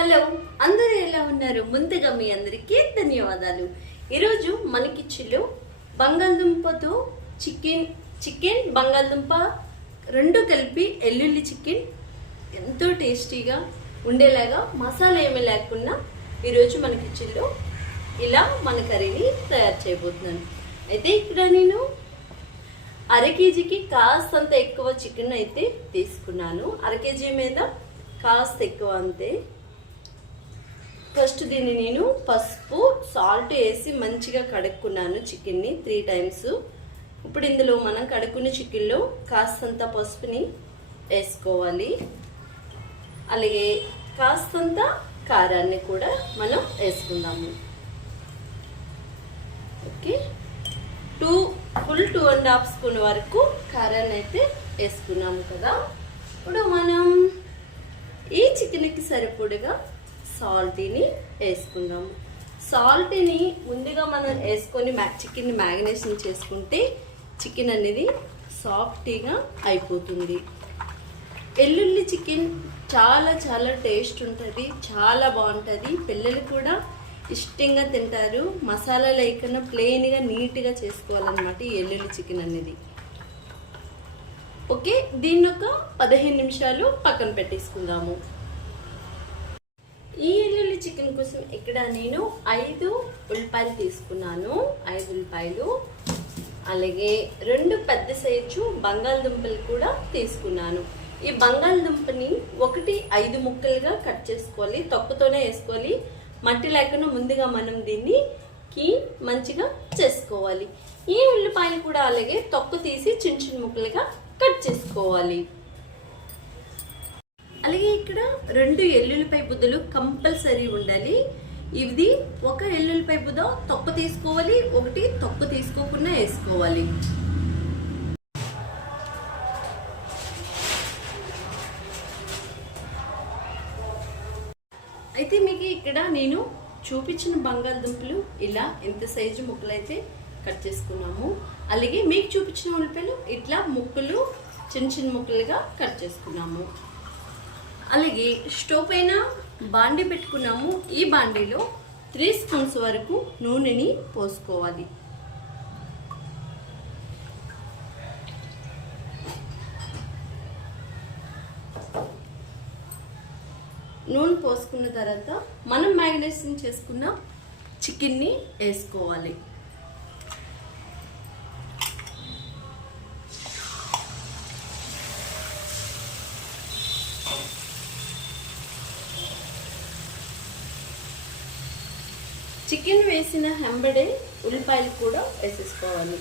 Hello, అందరూ ఎలా ఉన్నారు? ముందుగా మీ అందరికీ ధన్యవాదాలు. ఈరోజు మన కిచెన్లో బంగాళదుంపతో చికెన్ బంగాళదుంప రెండు కలిపి ఎల్లుల్లి చికెన్ ఎంతో టేస్టీగా ఉండేలాగా మసాలా ఏమీ లేకుండా ఈరోజు మన కిచెన్లో ఇలా మన కర్రీని తయారు చేయబోతున్నాను. అయితే ఇక్కడ నేను అర కేజీకి కాస్తంత ఎక్కువ చికెన్ అయితే తీసుకున్నాను. అర కేజీ మీద కాస్త ఎక్కువ అంతే. ఫస్ట్ దీన్ని నేను పసుపు సాల్ట్ వేసి మంచిగా కడుక్కున్నాను చికెన్ని 3 టైమ్స్. ఇప్పుడు ఇందులో మనం కడుక్కున్న చికెన్లో కాస్తంత పసుపుని వేసుకోవాలి. అలాగే కాస్తంత కారాన్ని కూడా మనం వేసుకుందాము. ఓకే, 2.5 స్పూన్ వరకు కారాన్ని అయితే వేసుకున్నాము కదా. ఇప్పుడు మనం ఈ చికెన్కి సరిపడగా సాల్ట్ని వేసుకుందాము. సాల్ట్ని ముందుగా మనం వేసుకొని చికెన్ని మ్యారినేషన్ చేసుకుంటే చికెన్ అనేది సాఫ్టీగా అయిపోతుంది. ఎల్లుల్లి చికెన్ చాలా చాలా టేస్ట్ ఉంటుంది, చాలా బాగుంటుంది. పిల్లలు కూడా ఇష్టంగా తింటారు. మసాలా లేకుండా ప్లెయిన్గా నీట్గా చేసుకోవాలన్నమాట ఈ ఎల్లుల్లి చికెన్ అనేది. ఓకే, దీన్ని ఒక 15 నిమిషాలు పక్కన పెట్టేసుకుందాము. ఈ ఎల్లుల్లి చికెన్ కోసం ఇక్కడ నేను 5 ఉల్లిపాయలు తీసుకున్నాను. 5 ఉల్లిపాయలు, అలాగే 2 పెద్ద సైజు బంగాళదుంపలు కూడా తీసుకున్నాను. ఈ బంగాళదుంపని 5 ముక్కలుగా కట్ చేసుకోవాలి. తొక్కతోనే వేసుకోవాలి, మట్టి లేకుండా ముందుగా మనం దీన్ని మంచిగా చేసుకోవాలి. ఈ ఉల్లిపాయలు కూడా అలాగే తొక్క తీసి చిన్న చిన్న ముక్కలుగా కట్ చేసుకోవాలి. అలాగే ఇక్కడ 2 ఎల్లుల్లిపాయ బుద్దలు కంపల్సరీ ఉండాలి. ఇది ఒక ఎల్లుల్లిపాయ బుద్ద తొక్క తీసుకోవాలి, 1 తొక్క తీసుకోకుండా వేసుకోవాలి. అయితే మీకు ఇక్కడ నేను చూపించిన బంగాళదుంపలు ఇలా ఎంత సైజు ముక్కలు అయితే కట్ చేసుకున్నాము. అలాగే మీకు చూపించిన ఉల్లిపాయలు ఇట్లా ముక్కలు చిన్న చిన్న ముక్కలుగా కట్ చేసుకున్నాము. అలాగే స్టవ్ పైన బాండీ పెట్టుకున్నాము. ఈ బాండీలో 3 స్పూన్స్ వరకు నూనెని పోసుకోవాలి. నూనె పోసుకున్న తర్వాత మనం మ్యారినేషన్ చేసుకున్న చికెన్ని వేసుకోవాలి. చికెన్ వేసిన హెంబడే ఉల్లిపాయలు కూడా వేసేసుకోవాలి.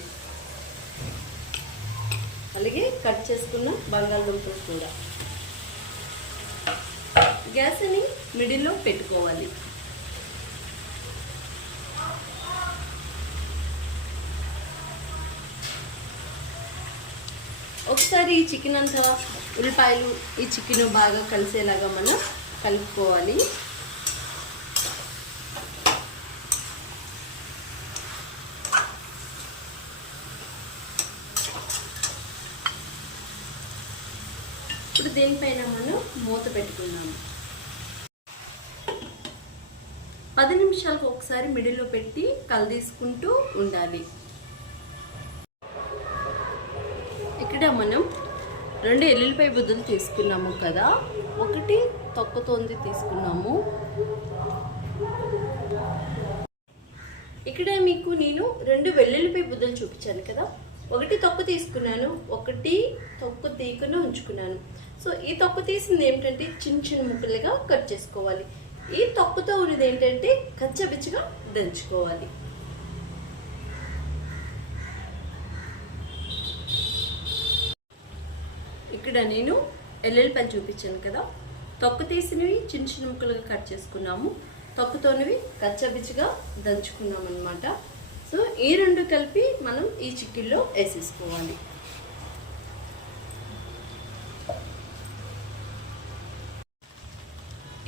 అలాగే కట్ చేసుకున్న బంగాళదుంపలు కూడా. గ్యాస్ని మిడిల్లో పెట్టుకోవాలి. ఒకసారి ఈ చికెన్ అంతా ఉల్లిపాయలు ఈ చికెన్ బాగా కలిసేలాగా మనం కలుపుకోవాలి. ఇప్పుడు దీనిపైన మనం మూత పెట్టుకున్నాము. 10 నిమిషాలకు ఒకసారి మిడిల్లో పెట్టి కలదీసుకుంటూ ఉండాలి. ఇక్కడ మనం 2 ఎల్లుల్లిపాయ బుద్దలు తీసుకున్నాము కదా, 1 తొక్కతోంది తీసుకున్నాము. ఇక్కడ మీకు నేను 2 వెల్లుల్లిపాయ బుద్దలు చూపించాను కదా, 1 తొక్క తీసుకున్నాను, 1 తొక్క తీయకుండా ఉంచుకున్నాను. సో ఈ తొక్క తీసింది ఏమిటంటే చిన్న చిన్న ముక్కలుగా కట్ చేసుకోవాలి. ఈ తొక్కతో ఉన్నది ఏంటంటే కచ్చబిచ్చగా దంచుకోవాలి. ఇక్కడ నేను ఎల్లుల్లిపాయలు చూపించాను కదా, తొక్క తీసినవి చిన్న చిన్న ముక్కలుగా కట్ చేసుకున్నాము, తొక్కతోనివి కచ్చబిచ్చగా దంచుకున్నాం అన్నమాట. సో ఈ 2 కలిపి మనం ఈ చికెన్లో వేసేసుకోవాలి.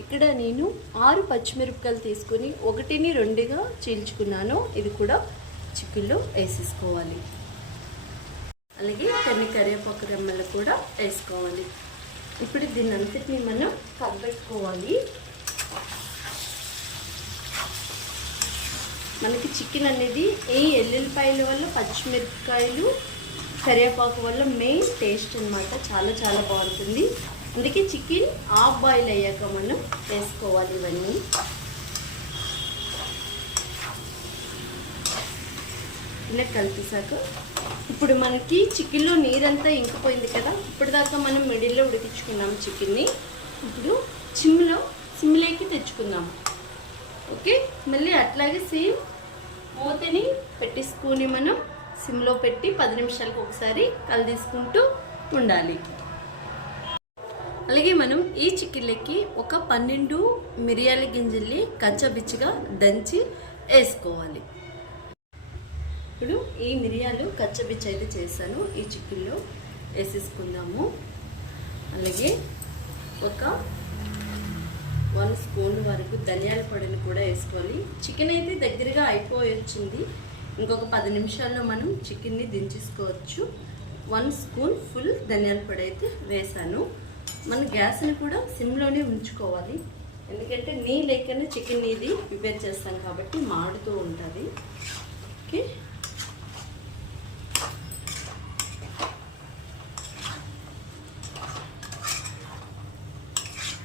ఇక్కడ నేను 6 పచ్చిమిరపకాయలు తీసుకొని 1ని 2గా చీల్చుకున్నాను. ఇది కూడా చికెన్లో వేసేసుకోవాలి. అలాగే కొన్ని కరివేపాకు రెమ్మలు కూడా వేసుకోవాలి. ఇప్పుడు దీని అంతటిని మనం కలబెట్టుకోవాలి. మనకి చికెన్ అనేది ఈ ఎల్లుల్లిపాయల వల్ల, పచ్చిమిరపకాయలు, కరివేపాకు వల్ల మెయిన్ టేస్ట్ అన్నమాట. చాలా చాలా బాగుంటుంది. అందుకే చికెన్ హాఫ్ బాయిల్ అయ్యాక మనం వేసుకోవాలి ఇవన్నీ. ఇలా కలిపేసాక ఇప్పుడు మనకి చికెన్లో నీరంతా ఇంకిపోయింది కదా. ఇప్పటిదాకా మనం మిడిల్లో ఉడికించుకున్నాము చికెన్ని. ఇప్పుడు సిమ్లోకి తెచ్చుకుందాము. ఓకే, మళ్ళీ అట్లాగే సేమ్ మూతని పెట్టేసుకొని మనం సిమ్లో పెట్టి 10 నిమిషాలకు ఒకసారి కలిదీసుకుంటూ ఉండాలి. అలాగే మనం ఈ చికెన్లకి ఒక 12 మిరియాల గింజల్ని కచ్చబిచ్చిగా దంచి వేసుకోవాలి. ఇప్పుడు ఈ మిరియాలు కచ్చబిచ్చి అయితే చేశాను, ఈ చికెన్లో వేసేసుకుందాము. అలాగే ఒక 1 స్పూన్ వరకు ధనియాల పొడిని కూడా వేసుకోవాలి. చికెన్ అయితే దగ్గరగా అయిపోయి వచ్చింది. ఇంకొక 10 నిమిషాల్లో మనం చికెన్ని దించేసుకోవచ్చు. 1 స్పూన్ ఫుల్ ధనియాల పొడి అయితే వేసాను. మన గ్యాస్ని కూడా సిమ్లోనే ఉంచుకోవాలి. ఎందుకంటే నీ లేకనే చికెన్ ఇది ప్రిపేర్ చేస్తాను కాబట్టి మాడుతూ ఉంటుంది. ఓకే,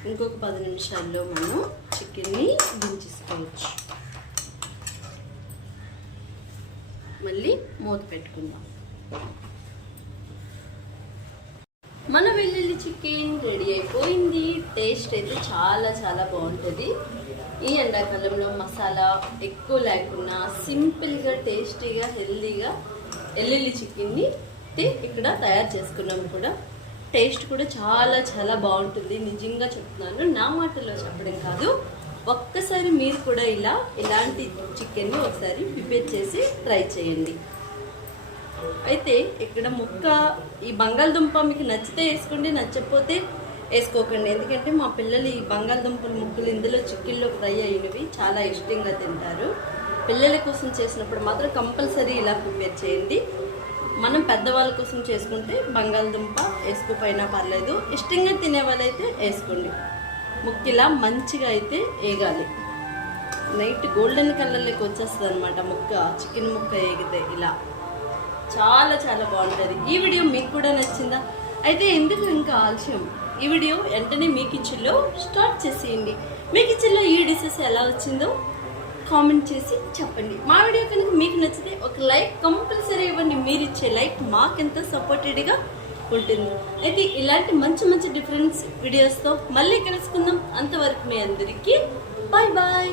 ఇంకొక 10 నిమిషాల్లో మనం చికెన్ని దించేసుకోవచ్చు. మళ్ళీ మూత పెట్టుకుందాం. మన వెల్లుల్లి చికెన్ రెడీ అయిపోయింది. టేస్ట్ అయితే చాలా చాలా బాగుంటుంది. ఈ ఎండాకాలంలో మసాలా ఎక్కువ లేకుండా సింపుల్గా, టేస్టీగా, హెల్దీగా వెల్లుల్లి చికెన్ని ఇక్కడ తయారు చేసుకున్నాము కూడా. టేస్ట్ కూడా చాలా చాలా బాగుంటుంది. నిజంగా చెప్తున్నాను, నా మాటల్లో చెప్పడం కాదు. ఒక్కసారి మీరు కూడా ఇలాంటి చికెన్ని ఒకసారి ప్రిపేర్ చేసి ట్రై చేయండి. అయితే ఇక్కడ ఈ బంగాళదుంప మీకు నచ్చితే వేసుకోండి, నచ్చకపోతే వేసుకోకండి. ఎందుకంటే మా పిల్లలు ఈ బంగాళదుంపల ముక్కలు ఇందులో చికెన్లో ఫ్రై అయినవి చాలా ఇష్టంగా తింటారు. పిల్లల కోసం చేసినప్పుడు మాత్రం కంపల్సరీ ఇలా ప్రిపేర్ చేయండి. మనం పెద్దవాళ్ళ కోసం చేసుకుంటే బంగాళదుంప వేసుకోపోయినా పర్లేదు, ఇష్టంగా తినే వాళ్ళైతే వేసుకోండి. ముక్క ఇలా మంచిగా అయితే వేగాలి. నైట్ గోల్డెన్ కలర్లోకి వచ్చేస్తుంది అనమాట ముక్క. చికెన్ ముక్క వేగితే ఇలా చాలా చాలా బాగుంటుంది. ఈ వీడియో మీకు కూడా నచ్చిందా? అయితే ఎందుకు ఇంకా ఆలస్యం, ఈ వీడియో వెంటనే మీ కిచెన్లో స్టార్ట్ చేసేయండి. మీ కిచెన్లో ఈ డిషెస్ ఎలా వచ్చిందో కామెంట్ చేసి చెప్పండి. మా వీడియో కనుక మీకు నచ్చితే ఒక లైక్ కంపల్సరీ ఇవ్వండి. మీరు ఇచ్చే లైక్ మాకెంతో సపోర్టెడ్గా ఉంటుంది. అయితే ఇలాంటి మంచి మంచి డిఫరెన్స్ వీడియోస్తో మళ్ళీ కలుసుకుందాం. అంతవరకు మీ అందరికీ బాయ్ బాయ్.